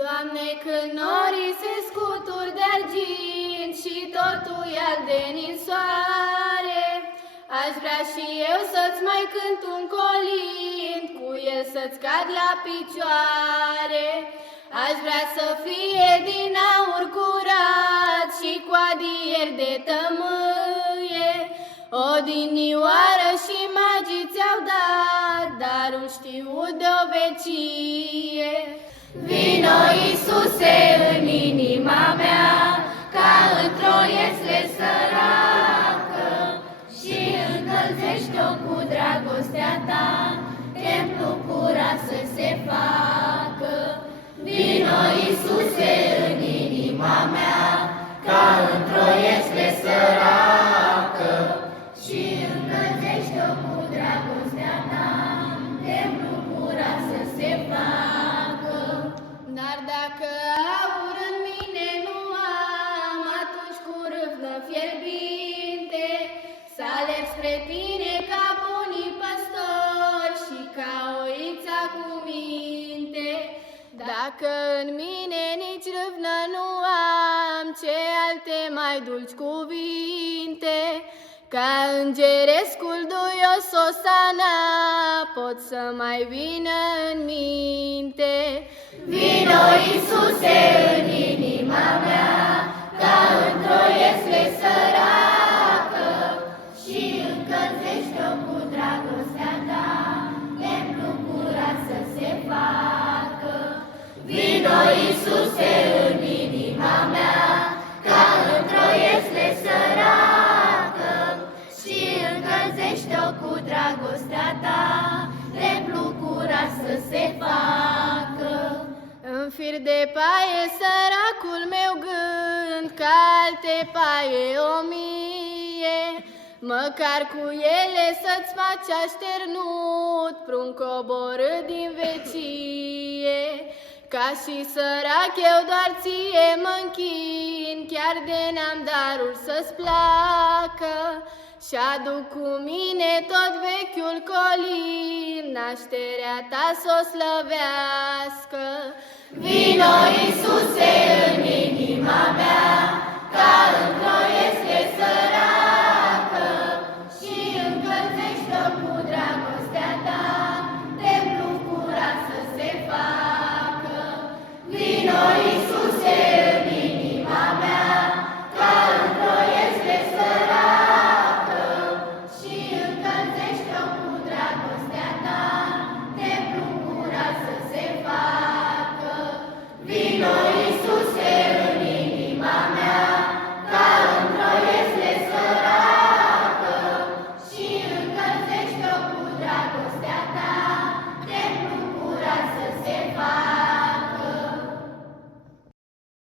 Doamne, când norii se scutur de argint și totul e al de ninsoare, aș vrea și eu să-ți mai cânt un colind, cu el să-ți cad la picioare. Aș vrea să fie din aur curat și cu adier de tămâie, odinioară și magii ți-au dat darul știut de o vecie. Vino, Iisuse, în inima mea, ca într-o iesle săracă, și încălzește-o cu dragostea ta, templu curat să se facă. Vino, Iisuse, în inima mea, ca într-o iesle săracă, și încălzește-o cu dragostea ta, templu curat să se facă. Dar dacă aur în mine nu am, atunci cu râvnă fierbinte să alerg spre tine ca bunii păstori și ca oița cu minte. Dacă în mine nici râvnă nu am, ce alte mai dulci cuvinte, ca îngerescul duios Osana pot să mai vină în minte. Vino, Iisuse, în inima mea, ca într-o iesle săracă, și încălzește-o cu dragostea ta, templu curat să se facă. Vino, Iisuse, în inima mea, ca într-o iesle săracă, și încălzește-o cu dragostea ta, templu curat să se facă. În fir de paie săracul meu gând, ca alte paie 1000, măcar cu ele să-ți faci așternut, prun coborât din vecie. Ca și sărac eu doar ție mă-nchin, chiar de n-am darul să-ți placă, și-aduc cu mine tot vechiul colin, nașterea ta s-o slăvească. Vino, Iisuse, în inima mea, ca într-o